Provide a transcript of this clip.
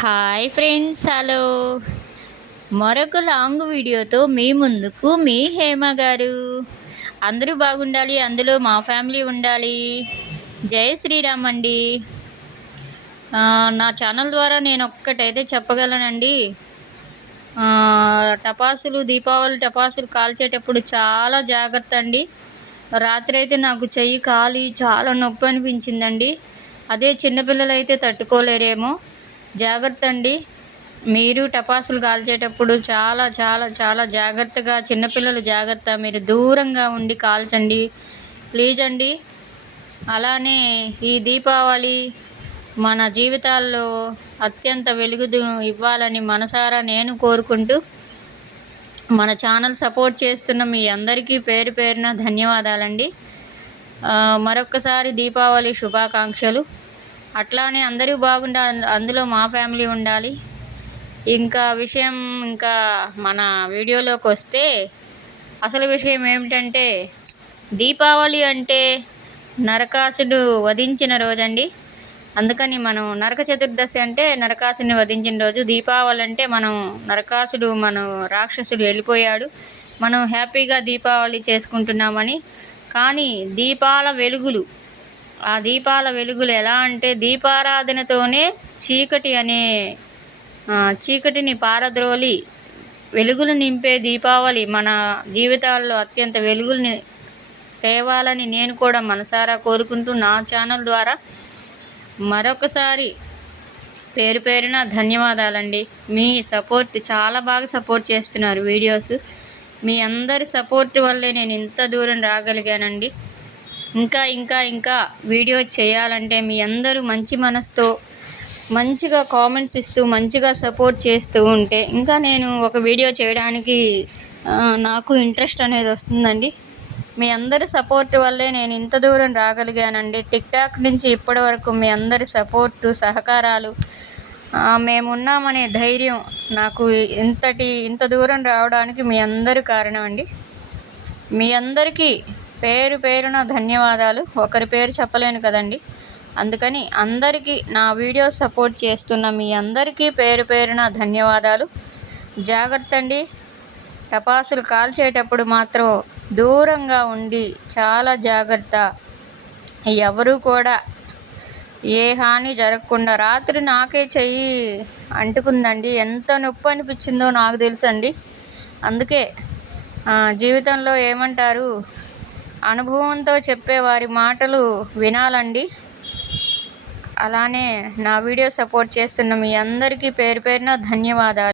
Hi friends hello మరొక long వీడియోతో మీ ముందుకు మీ హేమ గారు. అందరూ బాగుండాలి అందులో మా ఫ్యామిలీ ఉండాలి. జయ శ్రీరామ్ అండి. నా ఛానల్ ద్వారా నేను ఒక్కటైతే చెప్పగలనండి. టపాసులు దీపావళి టపాసులు కాల్చేటప్పుడు చాలా జాగ్రత్త అండి. రాత్రి అయితే నాకు చెయ్యి కాలి చాలా నొప్పి అనిపించిందండి. అదే చిన్నపిల్లలు అయితే తట్టుకోలేరేమో. జాగ్రత్త అండి. మీరు టపాసులు కాల్చేటప్పుడు చాలా చాలా చాలా జాగ్రత్తగా చిన్నపిల్లలు జాగ్రత్త. మీరు దూరంగా ఉండి కాల్చండి. ప్లీజ్ అండి. అలానే ఈ దీపావళి మన జీవితాల్లో అత్యంత వెలుగు ఇవ్వాలని మనసారా నేను కోరుకుంటూ మన ఛానల్ సపోర్ట్ చేస్తున్న మీ అందరికీ పేరు పేరున ధన్యవాదాలండి. మరొక్కసారి దీపావళి శుభాకాంక్షలు. అట్లానే అందరూ బాగుండాలి అందులో మా ఫ్యామిలీ ఉండాలి. ఇంకా విషయం ఇంకా మన వీడియోలోకి వస్తే అసలు విషయం ఏమిటంటే దీపావళి అంటే నరకాసుడు వధించిన రోజండి. అందుకని మనం నరక చతుర్దశి అంటే నరకాసుని వధించిన రోజు దీపావళి అంటే మనం నరకాసుడు మనం రాక్షసుడు వెళ్ళిపోయాడు. మనం హ్యాపీగా దీపావళి చేసుకుంటున్నామని. కానీ దీపాల వెలుగులు ఆ దీపాల వెలుగులు ఎలా అంటే దీపారాధనతోనే చీకటి అనే చీకటిని పారద్రోలి వెలుగులు నింపే దీపావళి మన జీవితాల్లో అత్యంత వెలుగుల్ని తేవాలని నేను కూడా మనసారా కోరుకుంటూ నా ఛానల్ ద్వారా మరొకసారి పేరు పేరున ధన్యవాదాలండి. మీ సపోర్ట్ చాలా బాగా సపోర్ట్ చేస్తున్నారు వీడియోస్. మీ అందరి సపోర్ట్ వల్లే నేను ఇంత దూరం రాగలిగానండి. ఇంకా ఇంకా ఇంకా వీడియో చేయాలంటే మీ అందరూ మంచి మనసుతో మంచిగా కామెంట్స్ ఇస్తూ మంచిగా సపోర్ట్ చేస్తూ ఉంటే ఇంకా నేను ఒక వీడియో చేయడానికి నాకు ఇంట్రెస్ట్ అనేది వస్తుందండి. మీ అందరి సపోర్ట్ వల్లే నేను ఇంత దూరం రాగలిగానండి. టిక్టాక్ నుంచి ఇప్పటి వరకు మీ అందరి సపోర్టు సహకారాలు మేమున్నామనే ధైర్యం నాకు ఇంతటి ఇంత దూరం రావడానికి మీ అందరి కారణం అండి. మీ అందరికీ పేరు పేరున ధన్యవాదాలు. ఒకరి పేరు చెప్పలేను కదండి. అందుకని అందరికీ నా వీడియో సపోర్ట్ చేస్తున్న మీ అందరికీ పేరు పేరున ధన్యవాదాలు. జాగ్రత్త అండి. టపాసులు కాల్చేటప్పుడు మాత్రం దూరంగా ఉండి చాలా జాగ్రత్త. ఎవరు కూడా ఏ హాని జరగకుండా రాత్రి నాకే చెయ్యి అంటుకుందండి. ఎంత నొప్పి అనిపించిందో నాకు తెలుసండి. అందుకే జీవితంలో ఏమంటారు? అనుభవంతో చెప్పే వారి మాటలు వినాలండి. అలానే నా వీడియో సపోర్ట్ చేస్తున్న మీ అందరికీ పేరు పేరున ధన్యవాదాలు.